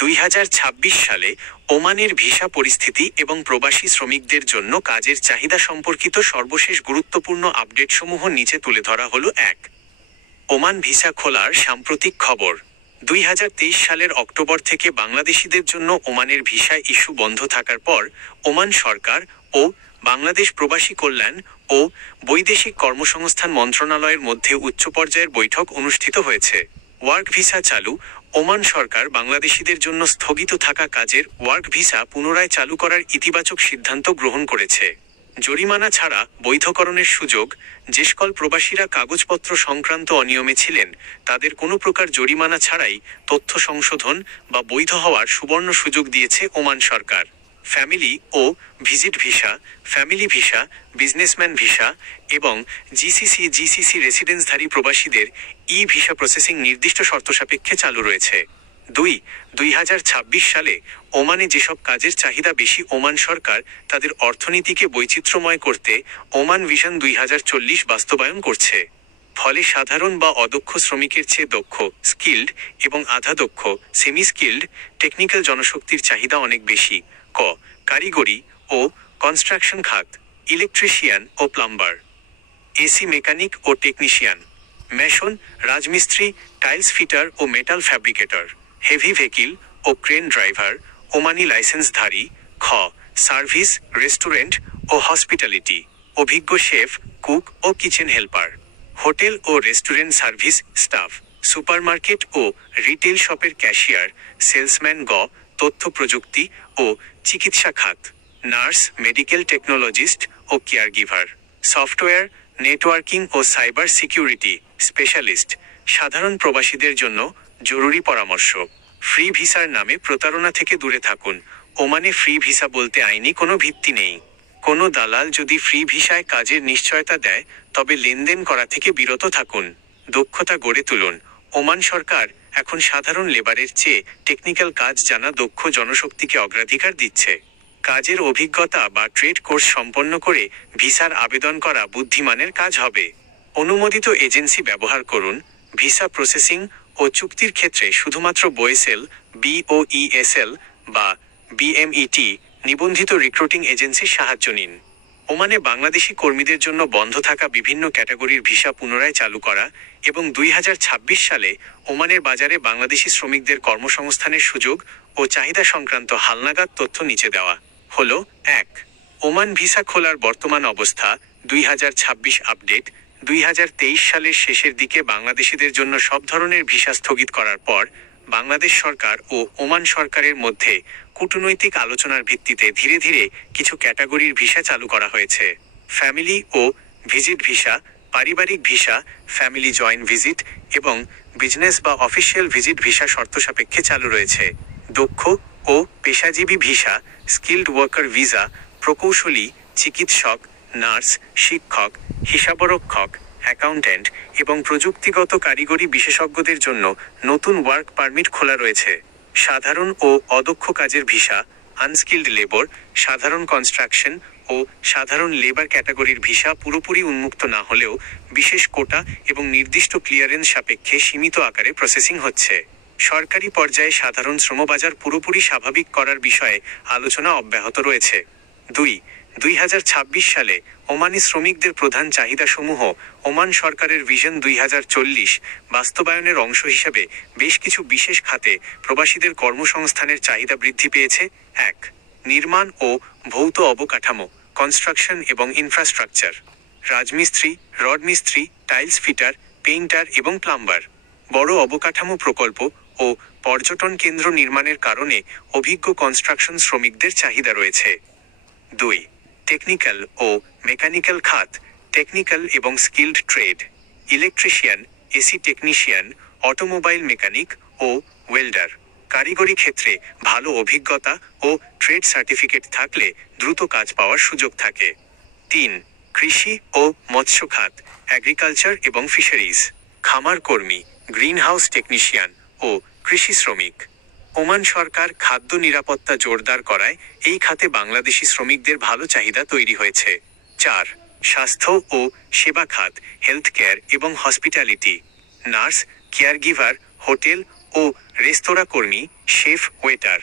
2026 সালে ওমানের ভিসা পরিস্থিতি এবং প্রবাসী শ্রমিকদের জন্য কাজের চাহিদা সম্পর্কিত সর্বশেষ গুরুত্বপূর্ণ আপডেটসমূহ নিচে তুলে ধরা হলো। 1. ওমান ভিসা খোলার সাম্প্রতিক খবর। 2023 সালের অক্টোবর থেকে বাংলাদেশিদের জন্য ওমানের ভিসা ইস্যু বন্ধ থাকার পর ওমান সরকার ও বাংলাদেশ প্রবাসী কল্যাণ ও বৈদেশিক কর্মসংস্থান মন্ত্রণালয়ের মধ্যে উচ্চ পর্যায়ের বৈঠক অনুষ্ঠিত হয়েছে। ওয়ার্ক ভিসা চালু। ওমান সরকার বাংলাদেশিদের জন্য স্থগিত থাকা কাজের ওয়ার্ক ভিসা পুনরায় চালু করার ইতিবাচক সিদ্ধান্ত গ্রহণ করেছে। জরিমানা ছাড়া বৈধকরণের সুযোগ। যে সকল প্রবাসীরা কাগজপত্র সংক্রান্ত অনিয়মে ছিলেন তাদের কোনো প্রকার জরিমানা ছাড়াই তথ্য সংশোধন বা বৈধ হওয়ার সুবর্ণ সুযোগ দিয়েছে ওমান সরকার। ফ্যামিলি ও visit visa, family visa, businessman visa এবং জিসিসি রেসিডেন্সধারী প্রবাসীদের ভিসা প্রসেসিং নির্দিষ্ট শর্ত সাপেক্ষে চালু রয়েছে। 2. 2026 সালে ওমানে যেসব কাজের চাহিদা বেশি ওমান সরকার তাদের অর্থনীতিকে বৈচিত্র্যময় করতে ওমান ভিশন 2040 বাস্তবায়ন করছে। ফলে সাধারণ বা অদক্ষ শ্রমিকের চেয়ে দক্ষ স্কিল্ড এবং আধা দক্ষ সেমি স্কিল্ড টেকনিক্যাল জনশক্তির চাহিদা অনেক বেশি। কারিগরি ও কনস্ট্রাকশন খাত, ইলেকট্রিশিয়ান ও প্লাম্বার, এসি মেকানিক ও টেকনিশিয়ান, মেশন, রাজমিস্ত্রি, টাইলস ফিটার ও মেটাল ফ্যাব্রিকেটর, হেভি ভেহিকল ও ক্রেন ড্রাইভার, ওমানি লাইসেন্সধারী। সার্ভিস, রেস্টুরেন্ট ও হসপিটালিটি, অভিজ্ঞ শেফ, কুক ও কিচেন হেল্পার, হোটেল ও রেস্টুরেন্ট সার্ভিস স্টাফ, সুপারমার্কেট ও রিটেল শপের ক্যাশিয়ার, সেলসম্যান। তথ্য প্রযুক্তি ও চিকিৎসা খাত, নার্স, মেডিকেল টেকনোলজিস্ট ও কেয়ারগিভার, সফটওয়্যার, নেটওয়ার্কিং ও সাইবার সিকিউরিটি স্পেশালিস্ট। সাধারণ প্রবাসীদের জন্য জরুরি পরামর্শ। ফ্রি ভিসার নামে প্রতারণা থেকে দূরে থাকুন। ওমানে ফ্রি ভিসা বলতে আইনি কোনো ভিত্তি নেই। কোনো দালাল যদি ফ্রি ভিসায় কাজের নিশ্চয়তা দেয় তবে লেনদেন করা থেকে বিরত থাকুন। দক্ষতা গড়ে তুলুন। ওমান সরকার এখন সাধারণ লেবারের চেয়ে টেকনিক্যাল কাজ জানা দক্ষ জনশক্তিকে অগ্রাধিকার দিচ্ছে। কাজের অভিজ্ঞতা বা ট্রেড কোর্স সম্পন্ন করে ভিসার আবেদন করা বুদ্ধিমানের কাজ হবে। অনুমোদিত এজেন্সি ব্যবহার করুন। ভিসা প্রসেসিং ও চুক্তির ক্ষেত্রে শুধুমাত্র BOESL বা BMET নিবন্ধিত রিক্রুটিং এজেন্সির সাহায্য নিন। ওমানে বাংলাদেশি কর্মীদের জন্য বন্ধ থাকা বিভিন্ন ক্যাটাগরির ভিসা পুনরায় চালু করা এবং 2026 সালে ওমানের বাজারে বাংলাদেশি শ্রমিকদের কর্মসংস্থানের সুযোগ ও চাহিদা সংক্রান্ত হালনাগাদ তথ্য নিচে দেওয়া হলো। 1. ওমান ভিসা খোলার বর্তমান অবস্থা। 2026 আপডেট। 2023 সালের শেষের দিকে বাংলাদেশিদের জন্য সব ধরনের ভিসা স্থগিত করার পর বাংলাদেশ সরকার ও ওমান সরকারের মধ্যে কূটনৈতিক আলোচনার ভিত্তিতে ধীরে ধীরে কিছু ক্যাটাগরির ভিসা চালু করা হয়েছে। ফ্যামিলি ও ভিজিট ভিসা, পারিবারিক ভিসা, ফ্যামিলি জয়েন্ট ভিজিট এবং বিজনেস বা অফিসিয়াল ভিজিট ভিসা শর্ত সাপেক্ষে চালু রয়েছে। দক্ষ ও পেশাজীবী ভিসা, স্কিল্ড ওয়ার্কার ভিসা, প্রকৌশলী, চিকিৎসক, নার্স, শিক্ষক, হিসাবরক্ষক, অ্যাকাউন্ট্যান্ট এবং প্রযুক্তিগত কারিগরি বিশেষজ্ঞদের জন্য নতুন ওয়ার্ক পারমিট খোলা রয়েছে। সাধারণ ও অদক্ষ কাজের ভিসা, আনস্কিল্ড লেবার, সাধারণ কনস্ট্রাকশন ও সাধারণ লেবার ক্যাটাগরির ভিসা পুরোপুরি উন্মুক্ত না হলেও বিশেষ কোটা এবং নির্দিষ্ট ক্লিয়ারেন্স সাপেক্ষে সীমিত আকারে প্রসেসিং হচ্ছে। সরকারি পর্যায়ে সাধারণ শ্রমবাজার পুরোপুরি স্বাভাবিক করার বিষয়ে আলোচনা অব্যাহত রয়েছে। 2. 2026 সালে ওমানি শ্রমিকদের প্রধান চাহিদাসমূহ। ওমান সরকারের ভিশন 2040 বাস্তবায়নের অংশ হিসেবে বেশ কিছু বিশেষ খাতে প্রবাসীদের কর্মসংস্থানের চাহিদা বৃদ্ধি পেয়েছে। 1. নির্মাণ ও ভৌত অবকাঠামো, কনস্ট্রাকশন এবং ইনফ্রাস্ট্রাকচার, রাজমিস্ত্রি, রডমিস্ত্রি, টাইলস ফিটার, পেইন্টার এবং প্লাম্বার। বড় অবকাঠামো প্রকল্প ও পর্যটন কেন্দ্র নির্মাণের কারণে অভিজ্ঞ কনস্ট্রাকশন শ্রমিকদের চাহিদা রয়েছে। 2. টেকনিক্যাল ও মেকানিক্যাল খাত, টেকনিক্যাল এবং skilled trade, electrician, AC technician, automobile mechanic ও ওয়েল্ডার। কারিগরি ক্ষেত্রে ভালো অভিজ্ঞতা ও ট্রেড সার্টিফিকেট থাকলে দ্রুত কাজ পাওয়ার সুযোগ থাকে। 3. কৃষি ও মৎস্য খাত, এগ্রিকালচার এবং ফিশারিজ, খামার কর্মী, গ্রিনহাউস টেকনিশিয়ান ও কৃষি শ্রমিক। ওমান সরকার খাদ্য নিরাপত্তা জোরদার করায় এই খাতে বাংলাদেশি শ্রমিকদের ভালো চাহিদা তৈরি হয়েছে। 4. স্বাস্থ্য ও সেবা খাত, হেলথ কেয়ার এবং হসপিটালিটি, নার্স, কেয়ারগিভার, হোটেল ও রেস্তোরাঁ কর্মী, শেফ, ওয়েটার।